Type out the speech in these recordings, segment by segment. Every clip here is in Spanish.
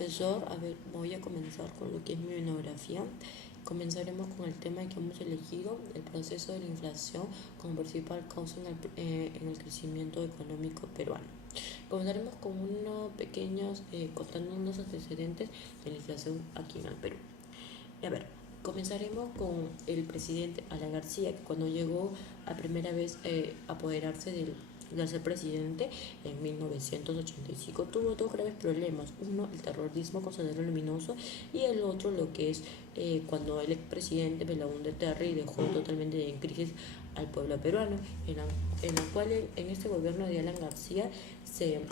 profesor. A ver, voy a comenzar con lo que es mi monografía. Comenzaremos con el tema que hemos elegido, el proceso de la inflación como principal causa en el crecimiento económico peruano. Comenzaremos con unos pequeños, contando unos antecedentes de la inflación aquí en el Perú. A ver, comenzaremos con el presidente Alan García, que cuando llegó a primera vez a apoderarse de ser presidente en 1985 tuvo dos graves problemas. Uno, el terrorismo con Sendero Luminoso, y el otro, lo que es cuando el expresidente Belaúnde Terry dejó totalmente en crisis al pueblo peruano, en la cual en este gobierno de Alan García se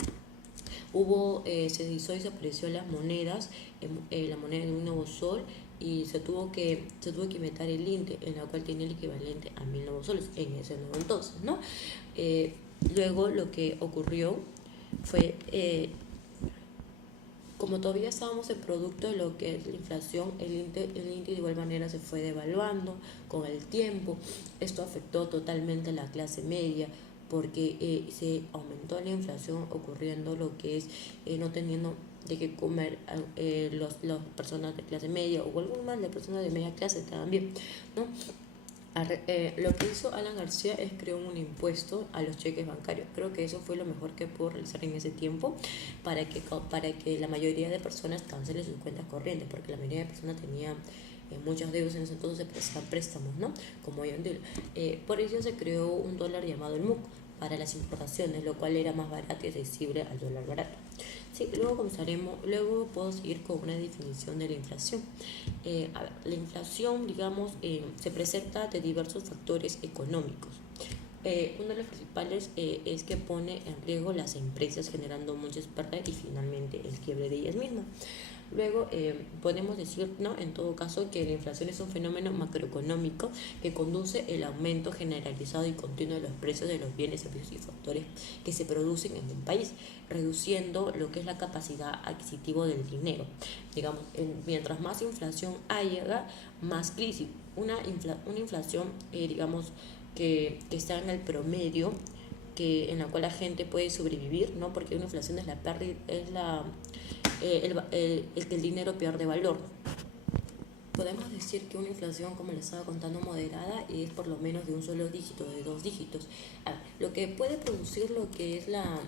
hizo y se apreció las monedas, la moneda de un nuevo sol, y se tuvo que inventar el INTE, en la cual tenía el equivalente a 1000 nuevos soles en ese nuevo entonces, ¿no? Luego lo que ocurrió fue, como todavía estábamos en producto de lo que es la inflación, el INTE de igual manera se fue devaluando con el tiempo. Esto afectó totalmente a la clase media, porque se aumentó la inflación, ocurriendo lo que es no teniendo de qué comer las personas de clase media, o algún más de personas de media clase también, ¿no? Lo que hizo Alan García es crear un impuesto a los cheques bancarios. Creo que eso fue lo mejor que pudo realizar en ese tiempo para que la mayoría de personas cancelen sus cuentas corrientes, porque la mayoría de personas tenía muchos deudas en ese entonces, prestaban préstamos, ¿no? Como hoy en día. Por eso se creó un dólar llamado el MUC para las importaciones, lo cual era más barato y accesible al dólar barato. Sí, luego puedo seguir con una definición de la inflación. A ver, la inflación, digamos, se presenta de diversos factores económicos. Uno de los principales es que pone en riesgo las empresas, generando muchas pérdidas y finalmente el quiebre de ellas mismas. Luego podemos decir, ¿no?, en todo caso, que la inflación es un fenómeno macroeconómico que conduce el aumento generalizado y continuo de los precios de los bienes, servicios y factores que se producen en un país, reduciendo lo que es la capacidad adquisitiva del dinero. Digamos, mientras más inflación haya, más crisis. Una inflación, digamos, que está en el promedio, en la cual la gente puede sobrevivir, ¿no? Porque una inflación es la pérdida, es el que el dinero pierde valor. Podemos decir que una inflación, como les estaba contando, moderada, es por lo menos de un solo dígito, de 2 dígitos. Lo que puede producir lo que es la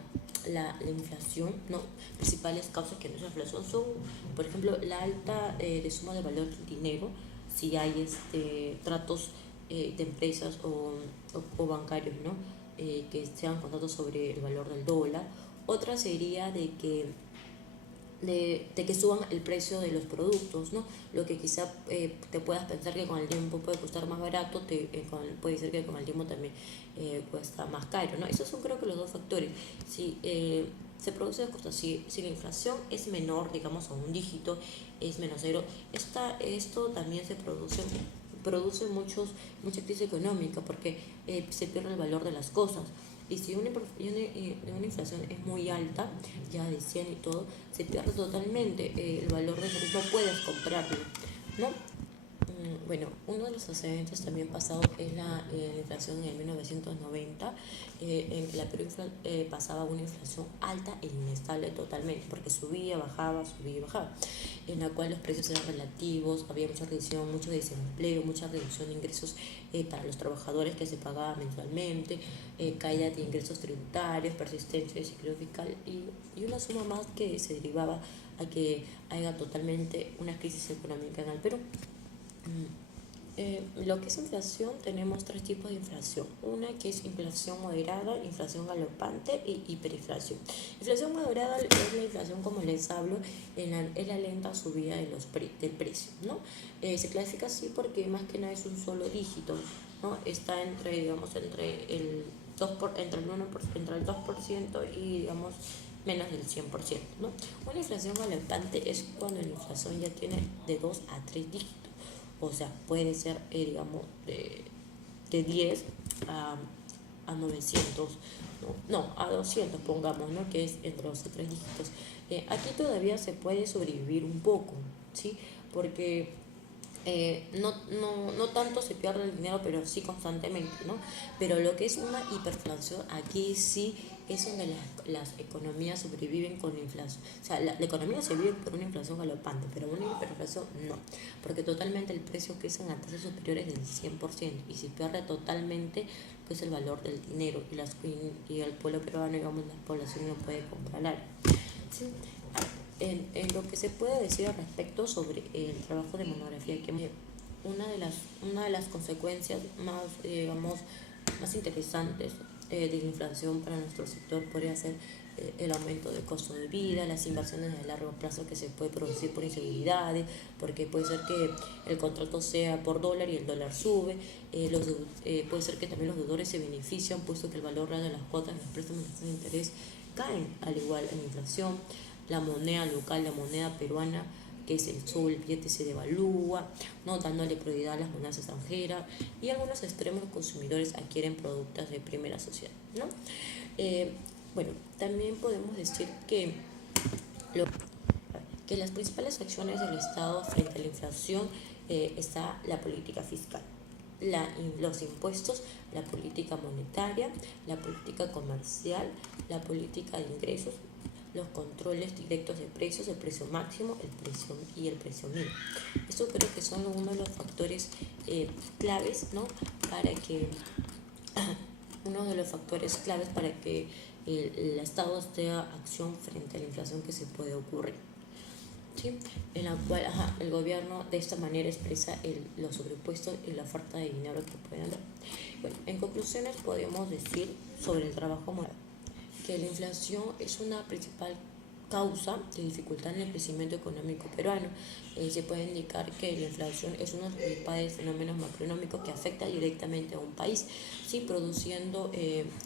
inflación, ¿no? Principales causas que no es la inflación son, por ejemplo, la alta de suma de valor del dinero, si hay tratos de empresas o bancarios, ¿no? Que sean contratos sobre el valor del dólar. Otra sería de que suban el precio de los productos, ¿no? Lo que quizá te puedas pensar que con el tiempo puede costar más barato, puede ser que con el tiempo también cuesta más caro, ¿no? Esos son, creo que, los dos factores. Si se produce cosas, si la inflación es menor, digamos, a un dígito, es menos cero, esto también produce mucha crisis económica, porque se pierde el valor de las cosas. Y si una inflación es muy alta, ya de 100 y todo, se pierde totalmente el valor de lo, no puedes comprarlo, ¿no? Bueno, uno de los antecedentes también pasados es la inflación en 1990, en que la Perú pasaba una inflación alta e inestable totalmente, porque subía, bajaba, en la cual los precios eran relativos, había mucha reducción, mucho desempleo, mucha reducción de ingresos para los trabajadores que se pagaban mensualmente, caída de ingresos tributarios, persistencia del ciclo fiscal y una suma más que se derivaba a que haya totalmente una crisis económica en el Perú. Lo que es inflación, tenemos 3 tipos de inflación. Una que es inflación moderada, inflación galopante y hiperinflación. Inflación moderada es la inflación, como les hablo, es la lenta subida del precio, ¿no? Se clasifica así porque más que nada es un solo dígito, ¿no? Está entre el 2% y, digamos, menos del 100%, ¿no? Una inflación galopante es cuando la inflación ya tiene de 2 a 3 dígitos. O sea, puede ser, digamos, de 10 a 900, no, a 200, pongamos, ¿no? Que es entre los 3 dígitos. Aquí todavía se puede sobrevivir un poco, ¿sí? Porque no tanto se pierde el dinero, pero sí constantemente, ¿no? Pero lo que es una hiperinflación, aquí sí es donde las economías sobreviven con inflación. O sea, la economía sobrevive por una inflación galopante, pero una hiperinflación no, porque totalmente el precio crece a tasas superiores del 100% y se pierde totalmente pues el valor del dinero y el pueblo peruano, digamos, la población no puede comprar. ¿Sí? En lo que se puede decir al respecto sobre el trabajo de monografía, que una de las consecuencias más, digamos, más interesantes de la inflación para nuestro sector podría ser el aumento del costo de vida, las inversiones de largo plazo que se puede producir por inseguridades, porque puede ser que el contrato sea por dólar y el dólar sube, puede ser que también los deudores se benefician, puesto que el valor real de las cuotas de los préstamos de interés caen al igual en la inflación, la moneda local, la moneda peruana, que es el sol, el billete se devalúa, ¿no? Dándole prioridad a las monedas extranjeras, y algunos extremos consumidores adquieren productos de primera sociedad, ¿no? Bueno, también podemos decir que las principales acciones del Estado frente a la inflación está la política fiscal, los impuestos, la política monetaria, la política comercial, la política de ingresos, los controles directos de precios, el precio máximo, el precio y el precio mínimo. Esto creo que son uno de los factores claves, ¿no? Uno de los factores claves para que el Estado esté a acción frente a la inflación que se puede ocurrir. ¿Sí? En la cual el gobierno de esta manera expresa los sobrepuestos y la oferta de dinero que pueden dar. Bueno, en conclusiones podemos decir sobre el trabajo moral que la inflación es una principal causa de dificultad en el crecimiento económico peruano. Se puede indicar que la inflación es uno de los principales fenómenos macroeconómicos que afecta directamente a un país, ¿sí? Produciendo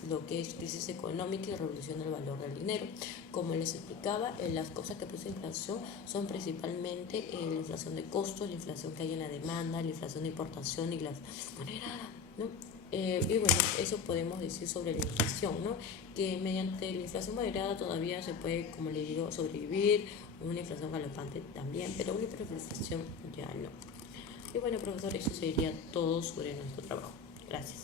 lo que es crisis económica y reduciendo el valor del dinero. Como les explicaba, las cosas que producen inflación son principalmente la inflación de costos, la inflación que hay en la demanda, la inflación de importación y la moneda, ¿no? Y bueno, eso podemos decir sobre la inflación, ¿no? Que mediante la inflación moderada todavía se puede, como le digo, sobrevivir, una inflación galopante también, pero una hiperinflación ya no. Y bueno, profesor, eso sería todo sobre nuestro trabajo. Gracias.